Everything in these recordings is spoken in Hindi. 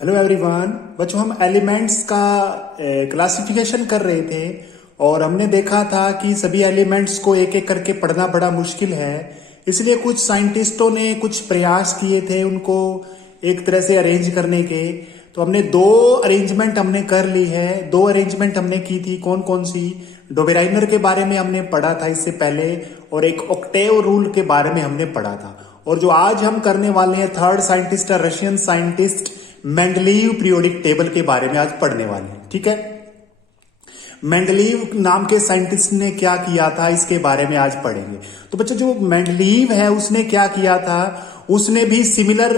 Hello everyone. बच्चों, हम एलिमेंट्स का क्लासिफिकेशन कर रहे थे और हमने देखा था कि सभी एलिमेंट्स को एक एक करके पढ़ना बड़ा मुश्किल है। इसलिए कुछ साइंटिस्टों ने कुछ प्रयास किए थे उनको एक तरह से अरेंज करने के। तो हमने दो अरेंजमेंट हमने कर ली है। दो अरेंजमेंट हमने की थी। कौन कौन सी? डोबेराइनर के बारे में हमने पढ़ा था इससे पहले, और एक ऑक्टेव रूल के बारे में हमने पढ़ा था। और जो आज हम करने वाले हैं, थर्ड साइंटिस्ट है Russian scientist Mendeleev periodic table के बारे में आज पढ़ने वाले हैं। ठीक है, मेंडलीव नाम के साइंटिस्ट ने क्या किया था इसके बारे में आज पढ़ेंगे। तो बच्चों, जो मेंडलीव है उसने क्या किया था, उसने भी सिमिलर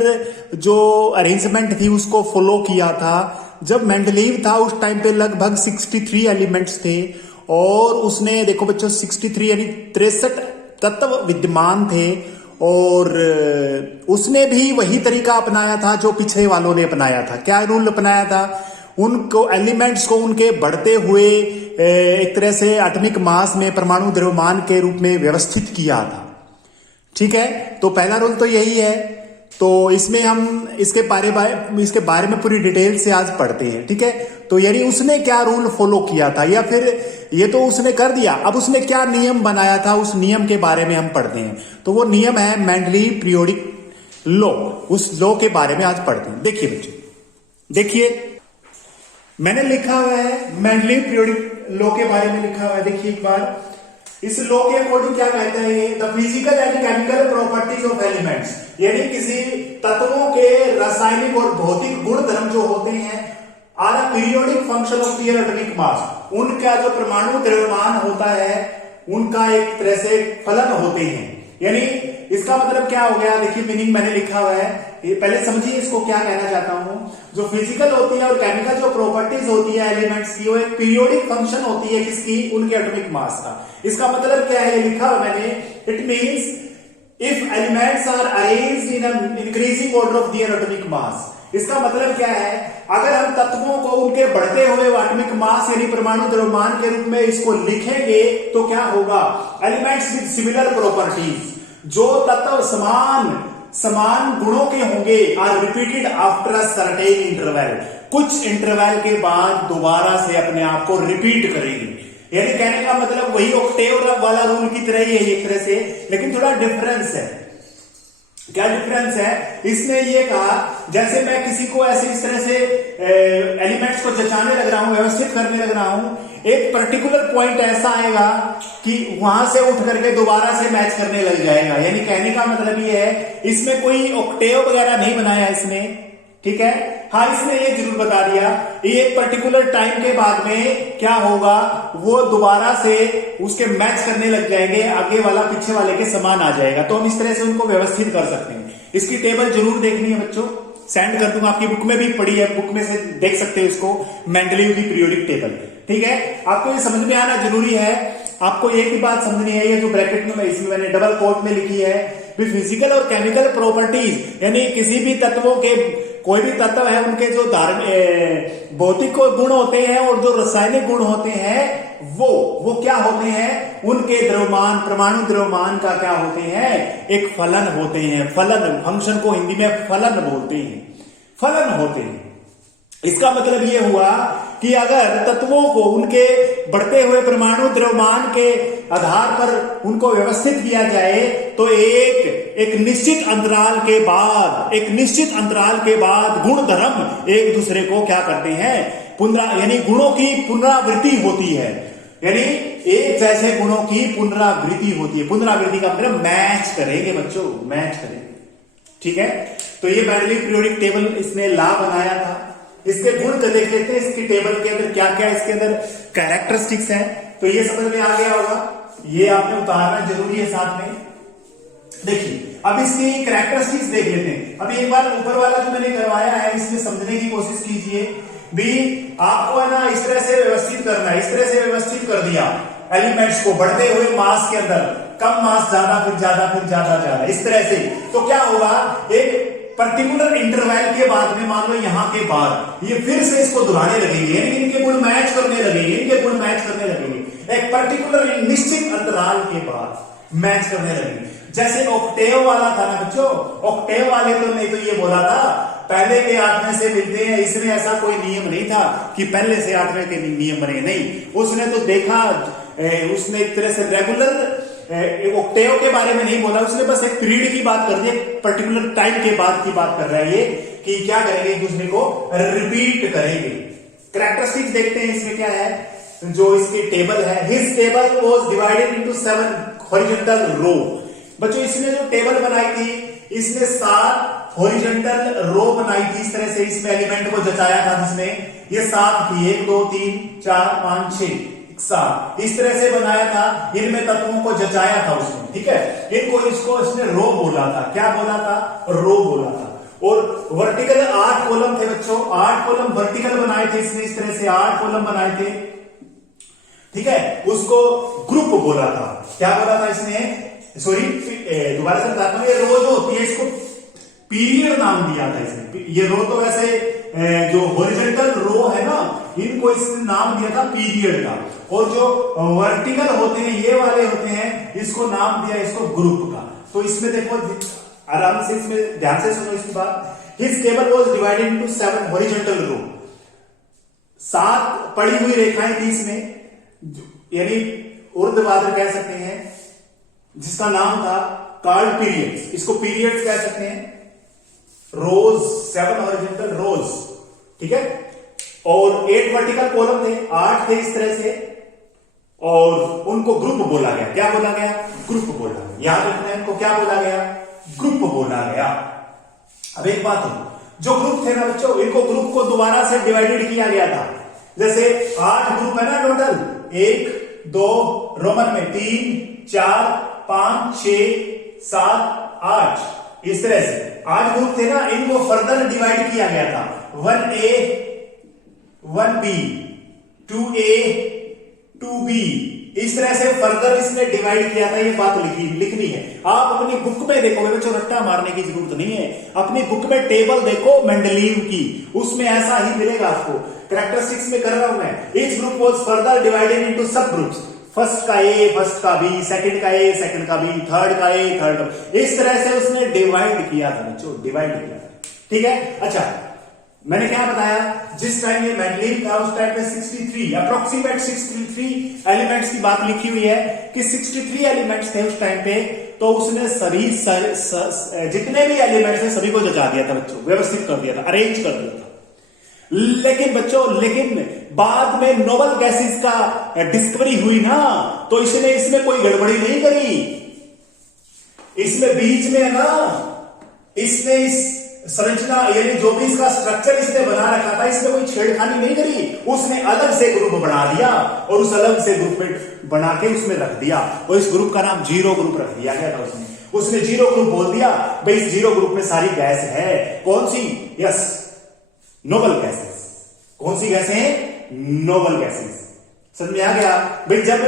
जो अरेंजमेंट थी उसको फॉलो किया था। जब मेंडलीव था उस टाइम पे लगभग 63 एलिमेंट्स थे और उसने देखो बच्चों 63 यानी 63 तत्व विद्यमान थे और उसने भी वही तरीका अपनाया था जो पिछले वालों ने अपनाया था। क्या रूल अपनाया था? उनको एलिमेंट्स को उनके बढ़ते हुए एक तरह से एटॉमिक मास में परमाणु द्रव्यमान के रूप में व्यवस्थित किया था। ठीक है, तो पहला रूल तो यही है। तो इसमें हम इसके बारे में पूरी डिटेल से आज पढ़ते हैं। ठीक है, तो यानी उसने क्या रूल फॉलो किया था, या फिर ये तो उसने कर दिया, अब उसने क्या नियम बनाया था उस नियम के बारे में हम पढ़ते हैं। तो वो नियम है मेंडलीव पीरियोडिक लॉ। उस लॉ के बारे में आज पढ़ते हैं। देखिए बच्चों, देखिए मैंने लिखा हुआ है मेंडलीव पीरियोडिक लॉ के बारे में लिखा हुआ है। देखिए एक बार, इस लॉ के अकॉर्डिंग क्या कहता है, the physical and chemical properties of elements, यानी किसी तत्वों के रासायनिक और भौतिक गुण धर्म जो होते हैं are a periodic function of their atomic mass, उनका जो परमाणु द्रव्यमान होता है उनका एक तरह से फलन होते हैं। यानी इसका मतलब क्या हो गया, देखिए मीनिंग मैंने लिखा हुआ है, ये पहले समझिए इसको क्या कहना चाहता हूं। जो फिजिकल होती है और केमिकल जो प्रॉपर्टीज होती है एलिमेंट्स की, वो एक पीरियोडिक फंक्शन होती है किसकी? उनके एटॉमिक मास का। इसका मतलब क्या है, ये लिखा हुआ मैंने, it means if elements are arranged in increasing order of their atomic mass. इसका मतलब क्या है, अगर हम तत्वों को उनके बढ़ते हुए एटॉमिक मास यानी परमाणु द्रव्यमान के रूप में इसको लिखेंगे तो क्या होगा, एलिमेंट्स विद सिमिलर प्रॉपर्टीज, जो तत्व समान गुणों के होंगे, are repeated after a certain interval, कुछ इंटरवल के बाद दोबारा से अपने आप को रिपीट करेगी। यानी कहने का मतलब वही ऑक्टेव वाला रूल की तरह ही है एक तरह से, लेकिन थोड़ा डिफरेंस है। क्या डिफरेंस है? इसने ये कहा जैसे मैं किसी को ऐसे इस तरह से एलिमेंट्स को जचाने लग रहा हूं, व्यवस्थित करने लग रहा हूं, एक पर्टिकुलर पॉइंट ऐसा आएगा कि वहां से उठ करके दोबारा से मैच करने लग जाएगा। यानी कहने का मतलब ये है, इसमें कोई ऑक्टेव वगैरह नहीं बनाया इसने। ठीक है, हाँ इसने ये जरूर बता दिया ये एक पर्टिकुलर टाइम के बाद में क्या होगा, वो दोबारा से उसके मैच करने लग जाएंगे, आगे वाला पीछे वाले के समान आ जाएगा। तो हम इस तरह से उनको व्यवस्थित कर सकते हैं। इसकी टेबल जरूर देखनी है बच्चों, सेंड कर दूंगा, आपकी बुक में भी पड़ी है, बुक में से देख सकते हो इसको, मेंडलीव की पीरियोडिक टेबल। ठीक है, आपको ये समझ में आना जरूरी है। आपको एक ही बात समझनी है, ये जो ब्रैकेट में इसमें मैंने डबल कोट में लिखी है, फिजिकल और केमिकल प्रॉपर्टीज, यानी किसी भी तत्वों के, कोई भी तत्व है उनके जो भौतिक गुण होते हैं और जो रासायनिक गुण होते हैं वो क्या होते हैं, उनके द्रव्यमान, परमाणु द्रव्यमान का क्या होते हैं, एक फलन होते हैं। फलन, फंक्शन को हिंदी में फलन बोलते हैं, फलन होते हैं। इसका मतलब ये हुआ कि अगर तत्वों को उनके बढ़ते हुए परमाणु द्रव्यमान के आधार पर उनको व्यवस्थित किया जाए तो एक निश्चित अंतराल के बाद गुण धर्म एक दूसरे को क्या करते हैं, यानी गुणों की पुनरावृत्ति होती है। यानी एक जैसे गुणों की पुनरावृत्ति होती है। पुनरावृत्ति का मतलब मैच करेंगे बच्चों, मैच करेंगे। ठीक है, तो ये मेंडलीव पीरियोडिक टेबल इसने ला बनाया था। इसके गुण तो देख लेते हैं, इसकी टेबल के अंदर क्या क्या इसके अंदर कैरेक्टरिस्टिक्स हैं। तो ये समझ में आ गया होगा, ये आपने उतारना जरूरी है साथ में। देखिए अब इसकी कैरेक्टरिस्टिक्स देख लेते हैं। अब एक बार ऊपर वाला जो मैंने करवाया है इसमें समझने की कोशिश कीजिए भी। आपको है ना इस तरह से व्यवस्थित करना है, इस तरह से व्यवस्थित कर दिया एलिमेंट्स को बढ़ते हुए मास के अंदर, कम मास ज्यादा, फिर ज्यादा, फिर ज्यादा, इस तरह से। तो क्या होगा, एक पर्टिकुलर इंटरवल के बाद में, मान लो यहां के बाद, ये फिर से इसको दोहराने लगेंगे, यानी इनके गुण मैच करने लगेंगे, एक पर्टिकुलर निश्चित अंतराल के बाद। मैच करने लगी। जैसे ऑक्टेव वाला था ना बच्चों, ऑक्टेव वाले तो नहीं तो ये बोला था पहले के आठवें से मिलते हैं, इसमें ऐसा कोई नियम नहीं था कि पहले से आठवें के नियम बने, नहीं। उसने तो देखा, उसने एक तरह से रेगुलर ऑक्टेव के बारे में नहीं बोला, उसने बस एक पीरियड की बात कर दी, पर्टिकुलर टाइम के बाद की बात कर रहा है ये, कि क्या करेंगे, एक दूसरे को रिपीट करेंगे। कैरेक्टरिस्टिक्स देखते हैं इसमें क्या है, जो इसकी टेबल है, his table was divided into 7 horizontal row. बच्चों इसने जो टेबल बनाई थी, इसने 7 हॉरिजॉन्टल रो बनाई थी, इस तरह से इसमें एलिमेंट को जचाया था, जिसने ये 7 थी, 1 2 3 4 5 6 7, इस तरह से बनाया था, इनमें तत्वों को जचाया था उसने, ठीक है। इनको इसको इसने रो बोला था, क्या बोला था, रो बोला था। और वर्टिकल 8 कॉलम थे बच्चों, 8 कॉलम वर्टिकल बनाए थे इसने, इस तरह से 8 कॉलम बनाए थे, ठीक है। उसको ग्रुप बोला था, क्या बोला था इसने, सॉरी दोबारा से बताता हूं, ये रो जो होती है इसको पीरियड नाम दिया था इसने। ये रो तो वैसे जो हॉरिजॉन्टल रो है ना, इनको इसने नाम दिया था पीरियड का, और जो वर्टिकल होते हैं ये वाले होते हैं, इसको नाम दिया इसको ग्रुप का। तो इसमें देखो आराम से, इसमें ध्यान से सुनो इसकी बात। His table was divided into 7 horizontal row, 7 पड़ी हुई रेखाएं थी इसमें, यानी ऊर्ध्वाधर कह सकते हैं, जिसका नाम था कार्ड पीरियड्स, इसको पीरियड्स कह सकते हैं, रोज, 7 हॉरिजॉन्टल रोज, ठीक है। और 8 वर्टिकल कॉलम थे, 8 थे इस तरह से, और उनको ग्रुप बोला गया, क्या बोला गया, ग्रुप बोला गया। याद रखना है, इनको क्या बोला गया, ग्रुप बोला गया। अब एक बात हो, जो ग्रुप थे ना बच्चों, इनको ग्रुप को दोबारा से डिवाइडेड किया गया था। जैसे 8 ग्रुप है ना टोटल, 1 2 रोमन में 3 4 5 6 7 8, इस तरह से 8 ग्रुप थे ना, इनको फर्दर डिवाइड किया गया था, 1A 1B 2A 2B, इस तरह से फर्दर इसने डिवाइड किया था। ये बात लिखनी है, आप अपनी बुक में देखोगे बच्चों, रट्टा मारने की जरूरत नहीं है, अपनी बुक में टेबल देखो मेंडलीव की, उसमें ऐसा ही मिलेगा आपको। कैरेक्टरिस्टिक्स में कर रहा हूं मैं, each group was further divided into सब ग्रुप्स, फर्स्ट का ए, फर्स्ट का बी, सेकंड का ए, सेकंड का बी, थर्ड का ए, थर्ड का, इस तरह से उसने डिवाइड किया था बच्चों, डिवाइड किया था, ठीक है। अच्छा, मैंने क्या बताया, जिस टाइम ये मेंडलीव था उस टाइम पे 63 अप्रोक्सीमेट 63 एलिमेंट्स की बात लिखी हुई है कि 63 एलिमेंट्स थे उस टाइम पे। तो उसने सभी जितने भी एलिमेंट्स थे सभी को जचा दिया था बच्चों, व्यवस्थित कर दिया था, अरेंज कर दिया था। लेकिन बच्चों, लेकिन बाद में नोबल गैसेस का डिस्कवरी हुई ना, तो इसने इसमें कोई गड़बड़ी नहीं करी, इसमें बीच में ना इसने इस संरचना यानी जो भी इसका स्ट्रक्चर इसने बना रखा था, इसमें कोई छेड़खानी नहीं करी, उसने अलग से ग्रुप बना दिया और उस अलग से ग्रुप में बना के उसमें रख दिया, और इस ग्रुप का नाम जीरो ग्रुप रख दिया गया था। उसने जीरो ग्रुप बोल दिया, भाई इस जीरो ग्रुप में सारी गैस है, कौन सी, यस, नोबल गैसेस। कौन सी गैसें हैं, नोबल गैसेस। समझ में आ गया भाई। जब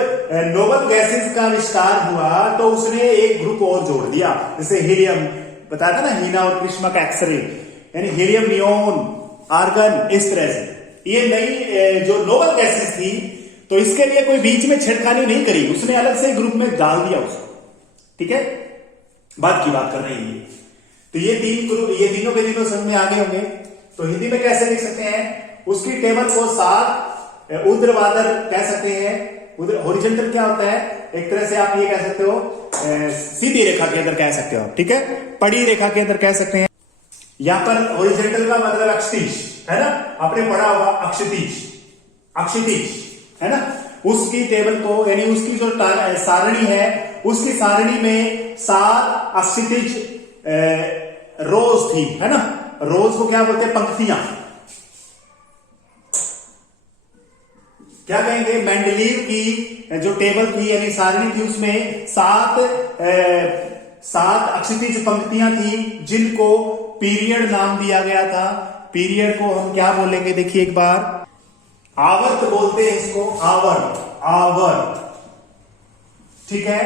नोबल गैसेस का आविष्कार हुआ तो उसने एक ग्रुप और जोड़ दिया, जैसे हीलियम बताया था ना, हीना और कृष्णा का एक्सरे, यानी हीलियम, नियोन, आर्गन, इस तरह से ये नई जो नोबल गैसेस थी, तो इसके लिए कोई बीच में छेड़खानी नहीं करी, उसने अलग से ग्रुप में डाल दिया उसको, ठीक है। बात की बात कर रही है, तो ये 3 ग्रुप, ये तीनों के तीनों समझ में आ गए होंगे। तो हिंदी में कैसे लिख सकते हैं, उसकी टेबल को 7 ऊर्ध्वाधर कह सकते हैं। हॉरिजॉन्टल क्या होता है, एक तरह से आप ये कह सकते हो सीधी रेखा के अंदर कह सकते हो, ठीक है, पड़ी रेखा के अंदर कह सकते हैं। यहां पर हॉरिजॉन्टल का मतलब अक्षितिज है ना, आपने पढ़ा होगा अक्षितिज, अक्षितिज है ना, उसकी टेबल को यानी उसकी जो सारणी है, उसकी सारणी में 7 अक्षितिज रोज थी, है ना। रोज को क्या बोलते हैं, पंक्तियां, क्या कहेंगे, मेंडलीव की जो टेबल थी यानी सारणी थी, उसमें 7 अक्षितिज पंक्तियां थी, जिनको पीरियड नाम दिया गया था। पीरियड को हम क्या बोलेंगे, देखिए एक बार, आवर्त बोलते हैं इसको, आवर्त, आवर्त, ठीक है।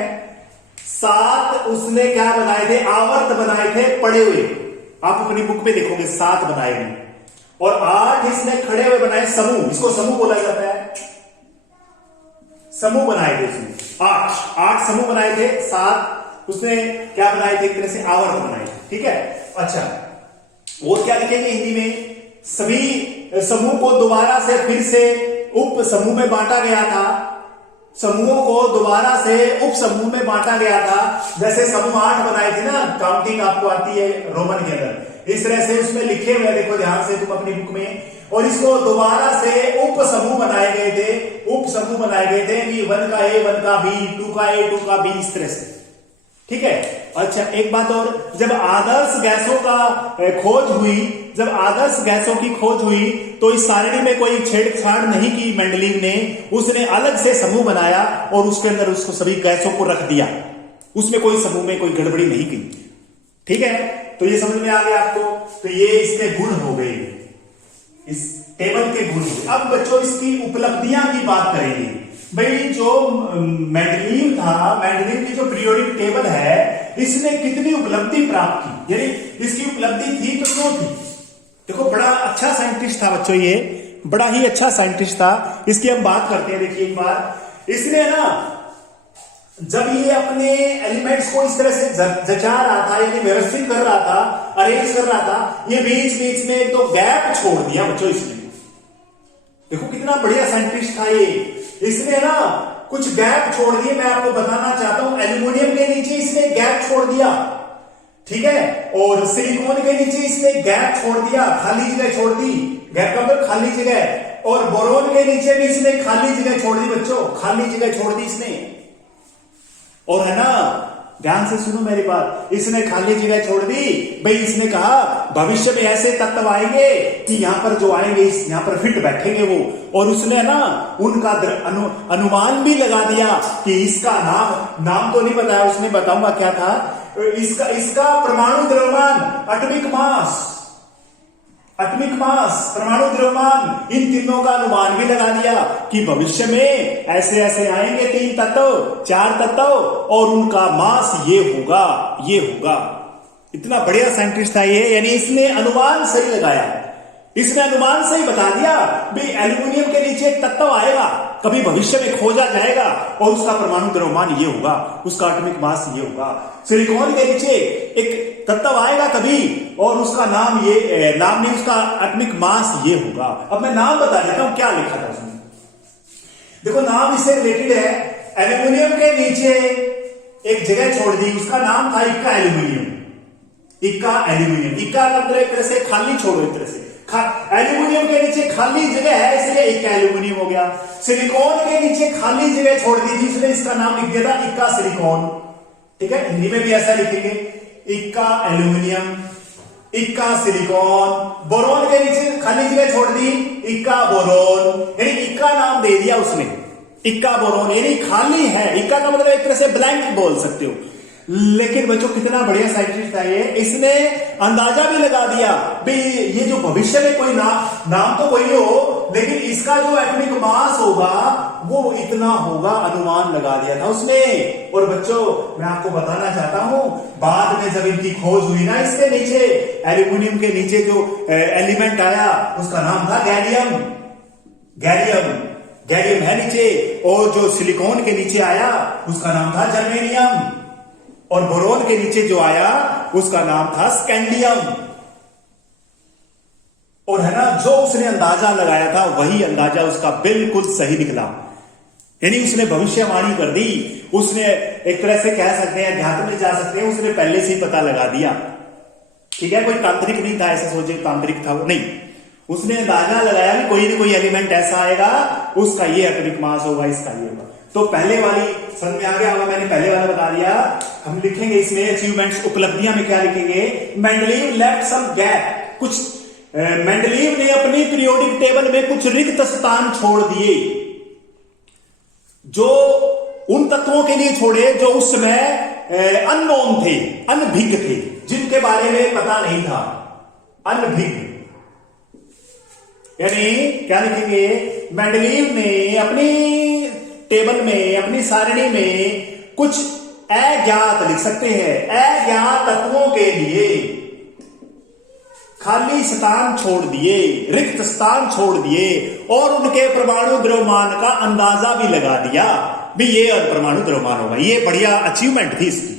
7 उसने क्या बनाए थे, आवर्त बनाए थे पड़े हुए, आप अपनी बुक में देखोगे 7 बनाए हुए, और 8 इसने खड़े हुए बनाए समूह, इसको समूह बोला जाता है, समूह बनाए थे इसमें। आठ आठ समूह बनाए थे, 7 उसने क्या बनाए थे, एक तरह से आवर्त बनाए थे। ठीक है, अच्छा और क्या लिखेंगे हिंदी में, सभी समूह को दोबारा से फिर से उप समूह में बांटा गया था, समूहों को दोबारा से उप समूह में बांटा गया था। जैसे समूह 8 बनाए थे ना, काउंटिंग आपको आती है रोमन के अंदर, इस तरह से उसमें लिखे हुए देखो ध्यान से तुम अपनी बुक में, और इसको दोबारा से उप समूह बनाए गए थे, उप समूह बनाए गए थे, 1 का ए 1 का बी, 2 का ए 2 का बी, इस तरह से। ठीक है, अच्छा एक बात और, जब आदर्श गैसों का खोज हुई, जब आदर्श गैसों की खोज हुई तो इस सारणी में कोई छेड़छाड़ नहीं की मेंडलीव ने, उसने अलग से समूह बनाया और उसके अंदर उसको सभी गैसों को रख दिया, उसमें कोई समूह में कोई गड़बड़ी नहीं की। ठीक है, तो ये समझ में आ गया आपको, तो ये इसके गुण हो गए, इस टेबल के गुण। अब बच्चों इसकी उपलब्धियां की बात करेंगे। भाई जो मेंडलीव था, मेंडलीव की जो पीरियोडिक टेबल है, इसने कितनी उपलब्धि प्राप्त की, यानी इसकी उपलब्धि थी तो क्यों थी। देखो बड़ा अच्छा साइंटिस्ट था बच्चों, ये बड़ा ही अच्छा साइंटिस्ट था, इसकी हम बात करते हैं। देखिए एक बार इसने ना, जब ये अपने एलिमेंट्स को इस तरह से जचा रहा था, यानी व्यवस्थित कर रहा था, अरेंज कर रहा था, ये बीच बीच में एक तो गैप छोड़ दिया बच्चों इसने। देखो कितना बढ़िया साइंटिस्ट था ये, इसने ना कुछ गैप छोड़ दिए। मैं आपको बताना चाहता हूं, एल्यूमिनियम के नीचे इसने गैप छोड़ दिया, ठीक है, और सिलिकॉन के नीचे इसने गैप छोड़ दिया, खाली जगह छोड़ दी, गैप का मतलब खाली जगह, और बोरोन के नीचे भी इसने खाली जगह छोड़ दी बच्चों, खाली जगह छोड़ दी इसने। और है ना, ध्यान से सुनो मेरी बात, इसने खाली जगह छोड़ दी। भाई इसने कहा भविष्य में ऐसे तत्व आएंगे कि यहां पर जो आएंगे यहां पर फिट बैठेंगे वो, और उसने ना उनका अनुमान भी लगा दिया कि इसका नाम तो नहीं बताया उसने, बताऊंगा क्या था इसका परमाणु द्रव्यमान, एटॉमिक मास, परमाणु द्रव्यमान, इन तीनों का अनुमान भी लगा दिया कि भविष्य में ऐसे ऐसे आएंगे 3 तत्व 4 तत्व, और उनका मास ये होगा, ये होगा। इतना बढ़िया साइंटिस्ट था ये, यानी इसने अनुमान सही लगाया, इसने अनुमान सही बता दिया भाई एल्यूमिनियम के नीचे एक तत्व आएगा, कभी भविष्य में खोजा जाएगा, और उसका परमाणु द्रव्यमान ये होगा, उसका एटॉमिक मास ये होगा। सिलिकॉन के नीचे एक तत्व आएगा कभी, और उसका नाम नहीं, उसका एटॉमिक मास ये होगा। अब मैं नाम बता देता हूं क्या लिखा था उसमें। देखो नाम इससे रिलेटेड है, एल्यूमिनियम के नीचे एक जगह छोड़ दी, उसका नाम था इक्का एल्यूमिनियम, इक्का एल्यूमिनियम। इक्का मतलब एक तरह से खाली छोड़ो, एक तरह से एल्यूमिनियम के नीचे खाली जगह है इसलिए इक्का एल्यूमिनियम हो गया। सिलिकॉन के नीचे खाली जगह छोड़ दी थी इसलिए इसका नाम लिख दिया था इक्का सिलिकॉन। ठीक है, हिंदी में भी ऐसा लिखेंगे, इक्का एल्यूमिनियम, इक्का सिलिकॉन। बोरोन के नीचे खाली जगह छोड़ दी, इक्का बोरोन, यानी इक्का नाम दे दिया उसने, इक्का बोरोन, यानी खाली है। इक्का का मतलब एक तरह से ब्लैंक बोल सकते हो। लेकिन बच्चों कितना बढ़िया साइंटिस्ट था ये, इसने अंदाजा भी लगा दिया भाई ये जो भविष्य में कोई नाम तो कोई हो, लेकिन इसका जो एटॉमिक मास होगा वो इतना होगा, अनुमान लगा दिया था उसने। और बच्चों मैं आपको बताना चाहता हूं, बाद में जब इनकी खोज हुई ना, इसके नीचे एल्यूमिनियम के नीचे जो एलिमेंट आया उसका नाम था गैलियम, गैलियम है नीचे, और जो सिलिकॉन के नीचे आया उसका नाम था जर्मेनियम, और बोरोन के नीचे जो आया उसका नाम था स्कैंडियम। और है ना, जो उसने अंदाजा लगाया था वही अंदाजा उसका बिल्कुल सही निकला, यानी उसने भविष्यवाणी कर दी। उसने एक तरह से कह सकते हैं, अध्यात्म में जा सकते हैं, उसने पहले से ही पता लगा दिया। ठीक है, कोई तांत्रिक नहीं था, ऐसा सोचे तांत्रिक था वो नहीं, उसने अंदाजा लगाया कि कोई ना कोई एलिमेंट ऐसा आएगा, उसका ये एटॉमिक मास होगा, इसका ये होगा। तो पहले वाली समझ में आ गया होगा, मैंने पहले वाला बता दिया। हम लिखेंगे इसमें अचीवमेंट्स, उपलब्धियां में क्या लिखेंगे, मेंडलीव लेफ्ट सम गैप, कुछ मेंडलीव ने अपनी पीरियोडिक टेबल में कुछ रिक्त स्थान छोड़ दिए, जो उन तत्वों के लिए छोड़े जो उस समय अननोन थे, अनभिज्ञ थे, जिनके बारे में पता नहीं था, अनभिज्ञ। यानी क्या लिखेंगे, मेंडलीव ने अपनी टेबल में, अपनी सारणी में कुछ अज्ञात लिख सकते हैं, अज्ञात तत्वों के लिए खाली स्थान छोड़ दिए, रिक्त स्थान छोड़ दिए, और उनके परमाणु द्रव्यमान का अंदाजा भी लगा दिया। भी ये परमाणु द्रव्यमान होगा। ये बढ़िया अचीवमेंट थी इसकी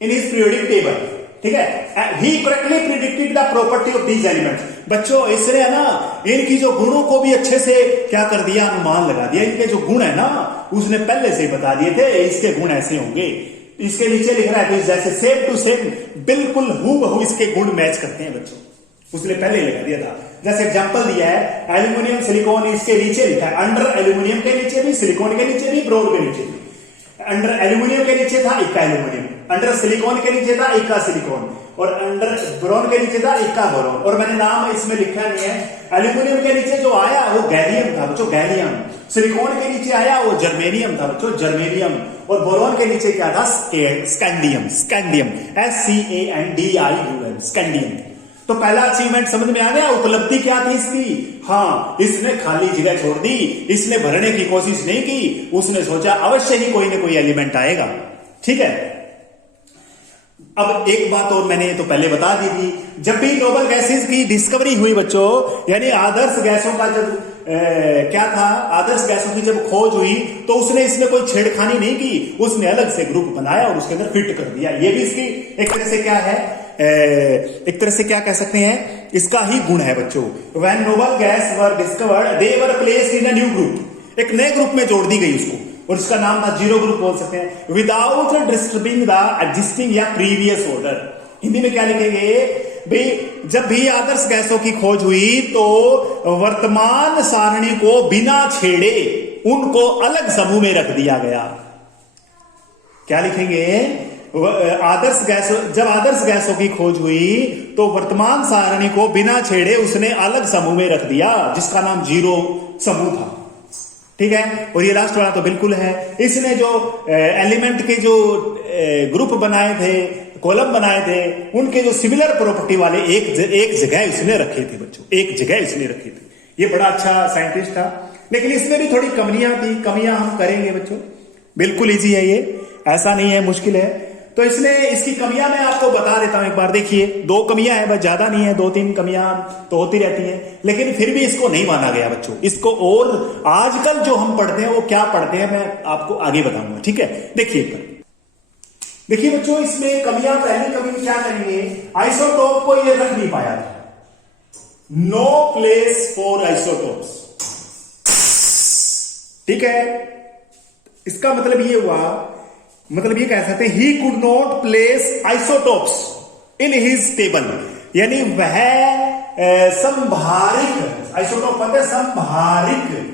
इन हिज पीरियोडिक टेबल, ठीक है। He correctly predicted the property of these elements. बच्चों इसने है ना इनकी जो गुणों को भी अच्छे से क्या कर दिया, अनुमान लगा दिया। इनके जो गुण है ना उसने पहले से ही बता दिए थे, इसके गुण ऐसे होंगे। इसके नीचे लिख रहा है तो जैसे सेम टू सेम बिल्कुल हूबहू इसके गुण मैच करते हैं बच्चों, उसने पहले ही लगा दिया था। जैसे एग्जांपल दिया है एल्यूमिनियम सिलिकॉन, इसके नीचे लिखा है अंडर एल्यूमिनियम के नीचे भी, सिलिकॉन के नीचे भी, ब्रोन के नीचे भी। अंडर एल्यूमिनियम के नीचे था इक्का एल्यूमिनियम, अंडर सिलिकॉन के नीचे था इक्का सिलिकॉन, और अंडर बोरॉन के नीचे था इक्का बोरॉन। और मैंने नाम इसमें लिखा नहीं है। एल्यूमिनियम के नीचे जो आया वो गैलियम था बच्चों, गैलियम। सिलिकॉन के नीचे आया वो जर्मेनियम था बच्चों, जर्मेनियम। और बोरॉन के नीचे क्या था, स्कैंडियम, स्कैंडियम, SCANDIUM, स्कैंडियम। तो पहला अचीवमेंट समझ में आ गया। उपलब्धि क्या थी इसकी, हाँ इसने खाली जगह छोड़ दी, इसने भरने की कोशिश नहीं की, उसने सोचा अवश्य ही कोई ना कोई एलिमेंट आएगा, ठीक है। अब एक बात और मैंने तो पहले बता दी थी, जब भी नोबल गैसेस की डिस्कवरी हुई बच्चों, यानी आदर्श गैसों का जब क्या था, आदर्श गैसों की जब खोज हुई तो उसने इसमें कोई छेड़खानी नहीं की, उसने अलग से ग्रुप बनाया और उसके अंदर फिट कर दिया। ये भी इसकी एक तरह से क्या है, एक तरह से क्या कह सकते हैं, इसका ही गुण है बच्चों। When noble gas were discovered they were placed in a new group, एक नए ग्रुप में जोड़ दी गई उसको, और इसका नाम था जीरो ग्रुप बोल सकते हैं, विदाउट डिस्टर्बिंग द एग्जिस्टिंग या प्रीवियस ऑर्डर। हिंदी में क्या लिखेंगे भाई, जब भी आदर्श गैसों की खोज हुई तो वर्तमान सारणी को बिना छेड़े उनको अलग समूह में रख दिया गया। क्या लिखेंगे, आदर्श गैसों, जब आदर्श गैसों की खोज हुई तो वर्तमान सारणी को बिना छेड़े उसने अलग समूह में रख दिया, जिसका नाम जीरो समूह था, ठीक है। और ये लास्ट वाला तो बिल्कुल है। इसने जो एलिमेंट के जो ग्रुप बनाए थे, कॉलम बनाए थे, उनके जो सिमिलर प्रॉपर्टी वाले एक जगह उसने रखे थे बच्चों, एक जगह उसने रखे थे। ये बड़ा अच्छा साइंटिस्ट था, लेकिन इसमें भी थोड़ी कमियां थी। कमियां हम करेंगे बच्चों, बिल्कुल इजी है ये, ऐसा नहीं है मुश्किल है। तो इसने इसकी कमियां मैं आपको बता देता हूं एक बार। देखिए 2 कमियां हैं बस, ज्यादा नहीं है, 2-3 कमियां तो होती रहती हैं, लेकिन फिर भी इसको नहीं माना गया बच्चों इसको। और आजकल जो हम पढ़ते हैं वो क्या पढ़ते हैं मैं आपको आगे बताऊंगा, ठीक है। देखिए बच्चों, इसमें कमियां, पहली कमी क्या करेंगे, आइसोटोप को ये रख नहीं पाया था, नो प्लेस फॉर आइसोटोप्स, ठीक है। इसका मतलब ये हुआ, मतलब ये कह सकते हैं ही could not place isotopes in his table, यानी वह संभारिक, आइसोटोप पता है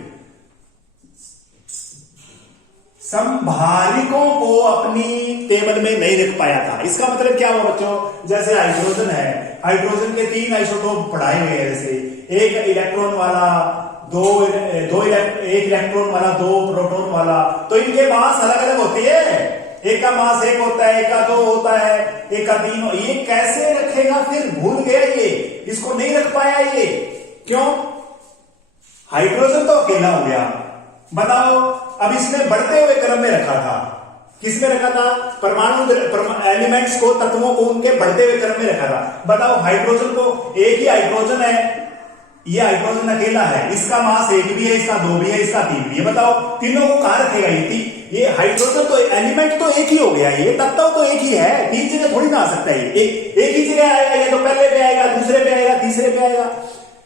संभारिकों को अपनी टेबल में नहीं रख पाया था। इसका मतलब क्या हुआ बच्चों, जैसे हाइड्रोजन है, हाइड्रोजन के 3 आइसोटोप पढ़ाए हुए हैं, जैसे एक इलेक्ट्रॉन वाला, एक इलेक्ट्रॉन वाला, 2 प्रोटॉन वाला, तो इनके मास अलग अलग होती है। एक का मास 1 होता है, एक का 2 होता है, एक का 3। ये कैसे रखेगा, फिर भूल गया, ये इसको नहीं रख पाया। ये क्यों, हाइड्रोजन तो अकेला हो गया, बताओ। अब इसने बढ़ते हुए क्रम में रखा था, किसमें रखा था, परमाणु एलिमेंट्स को, तत्वों को उनके बढ़ते हुए क्रम में रखा था। बताओ हाइड्रोजन को, एक ही हाइड्रोजन है, ये हाइड्रोजन अकेला है, इसका मास 1 भी है, इसका 2 भी है, इसका 3 भी है। बताओ तीनों को कहां रखेगा, ये हाइड्रोजन तो एलिमेंट तो एक ही हो गया, ये तत्व तो एक ही है, 3 जगह थोड़ी ना आ सकता है। एक ही जगह आएगा, ये तो पहले पे आएगा, दूसरे पे आएगा, तीसरे पे आएगा।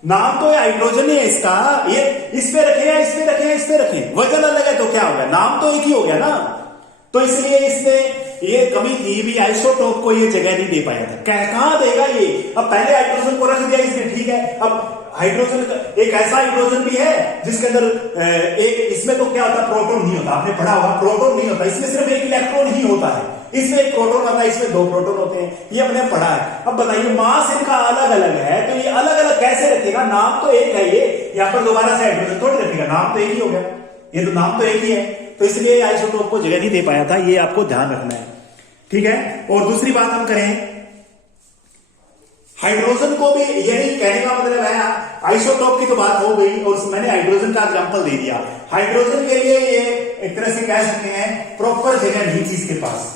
नाम तो हाइड्रोजन ही है इसका, ये इस पे रखेगा, इस पे रखेगा, इस पे रखे, वजन अलग है तो क्या होगा, नाम तो एक ही हो गया ना। तो इसलिए इसने ये कमी थी भी, आइसोटोप को ये जगह नहीं दे पाया था। कहां देगा ये, अब पहले हाइड्रोजन को रख दिया इसने, ठीक है। अब हाइड्रोजन, एक ऐसा हाइड्रोजन भी है जिसके अंदर एक, इसमें तो क्या होता है, प्रोटॉन नहीं होता, आपने पढ़ा होगा, प्रोटॉन नहीं होता, इसमें सिर्फ एक इलेक्ट्रॉन ही होता है। इसमें एक प्रोटॉन होता है, इसमें 2 प्रोटॉन होते हैं, ये हमने पढ़ा है। अब बताइए मास इनका अलग अलग है, तो ये अलग अलग कैसे रखेगा, नाम तो एक है, ये यहां पर दोबारा से हाइड्रोजन थोड़ी रखेगा, नाम तो एक ही हो गया, ये तो नाम तो एक ही है। तो इसलिए आइसोटोप को जगह नहीं दे पाया था, ये आपको ध्यान रखना है, ठीक है। और दूसरी बात हम करें, हाइड्रोजन को भी, यानी कहने का मतलब है, आइसोटोप की तो बात हो गई और मैंने हाइड्रोजन का एग्जांपल दे दिया। हाइड्रोजन के लिए ये एक तरह से कह सकते हैं प्रॉपर जगह नहीं थी इसके पास,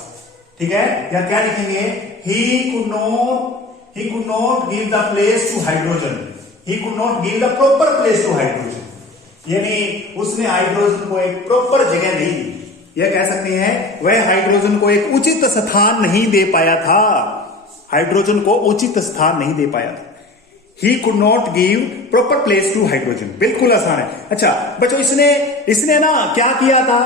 ठीक है। या क्या लिखेंगे, he could not give the place to hydrogen, he could not give the proper place to hydrogen, यानी उसने हाइड्रोजन को एक प्रॉपर जगह नहीं दी, यह कह सकते हैं वह हाइड्रोजन को एक उचित स्थान नहीं दे पाया था, हाइड्रोजन को उचित स्थान नहीं दे पाया था। He could not give proper place to hydrogen। बिल्कुल आसान है। अच्छा बच्चों, इसने ना क्या किया था,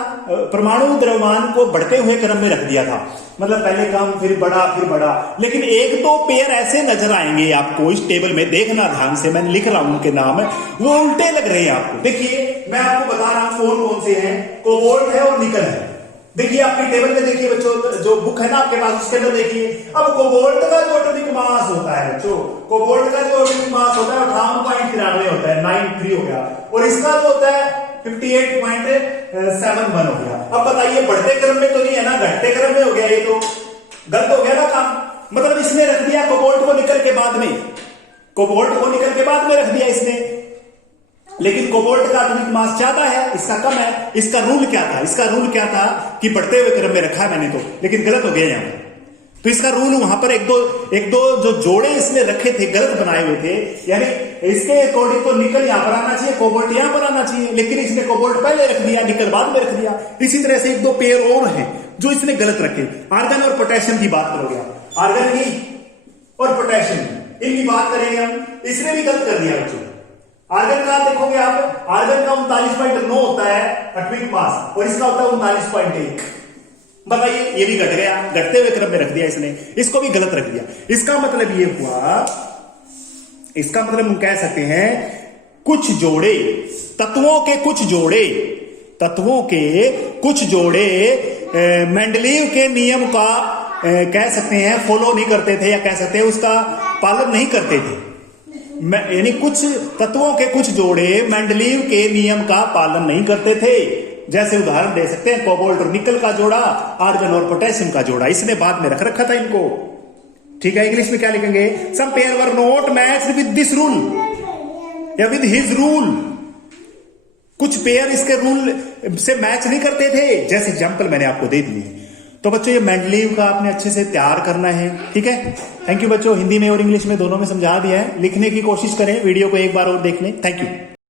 परमाणु द्रव्यमान को बढ़ते हुए क्रम में रख दिया था, मतलब पहले कम फिर बड़ा। लेकिन एक दो पेयर ऐसे नजर आएंगे आपको इस टेबल में, देखना ध्यान से, मैं लिख रहा हूं उनके नाम, वो उल्टे लग रहे हैं आपको। देखिए मैं आपको बता रहा हूं कौन कौन से हैं, कोबाल्ट है और निकल है। देखिए आपकी टेबल में देखिए बच्चों, जो बुक है ना आपके पास, उसके अंदर देखिए। अब कोबाल्ट का जो एटॉमिक मास होता है बच्चों, कोबाल्ट का जो एटॉमिक मास होता है 58.93 होता है, 93 हो गया, और इसका जो होता है 58.71 हो गया। अब बताइए बढ़ते क्रम में तो नहीं है ना, घटते क्रम में हो गया, ये तो गलत हो गया ना काम। मतलब इसने रख दिया कोबाल्ट को निकल के बाद में, कोबाल्ट को निकल के बाद में रख दिया इसने, लेकिन कोबाल्ट का एटॉमिक मास ज्यादा है, इसका कम है। इसका रूल क्या था, इसका रूल क्या था कि बढ़ते हुए क्रम में रखा है मैंने तो, लेकिन गलत हो गया यहां पर। तो इसका रूल वहां पर एक दो जो जोड़े इसने रखे थे गलत बनाए हुए थे, यानी इसके अकॉर्डिंग तो निकल यहां पर आना चाहिए, कोबाल्ट यहां पर आना चाहिए, लेकिन इसने कोबाल्ट पहले रख दिया, निकल बाद में रख दिया। इसी तरह से एक दो पेयर और हैं जो इसने गलत रखे। आर्गन और पोटेशियम की बात करोगे आप, आर्गन की और पोटेशियम इनकी बात करेंगे हम, इसने भी गलत कर दिया बच्चों। आर्गन का देखोगे आप, आर्गन का 39.9 होता है एटॉमिक मास, और इसका होता है 39.1। बताइए ये भी घट गया, घटते हुए क्रम में रख दिया इसने, इसको भी गलत रख दिया। इसका मतलब ये हुआ, इसका मतलब हम कह सकते हैं कुछ जोड़े, तत्वों के कुछ जोड़े मेंडलीव के नियम का कह सकते हैं फॉलो नहीं करते थे, या कह सकते हैं उसका पालन नहीं करते थे। यानी कुछ तत्वों के कुछ जोड़े मेंडलीव के नियम का पालन नहीं करते थे। जैसे उदाहरण दे सकते हैं कोबाल्ट और निकल का जोड़ा, आर्गन और पोटेशियम का जोड़ा, इसने बाद में रख रखा था इनको। ठीक है, इंग्लिश में क्या लिखेंगे, some pair were not matched with this rule या विद हिज रूल। कुछ पेयर इसके रूल से मैच नहीं करते थे, जैसे एग्जांपल मैंने आपको दे दिए। तो बच्चों ये मेंडलीव का आपने अच्छे से तैयार करना है। ठीक है, थैंक यू बच्चों, हिंदी में और इंग्लिश में दोनों में समझा दिया है। लिखने की कोशिश करें, वीडियो को एक बार और देख लें। Thank you.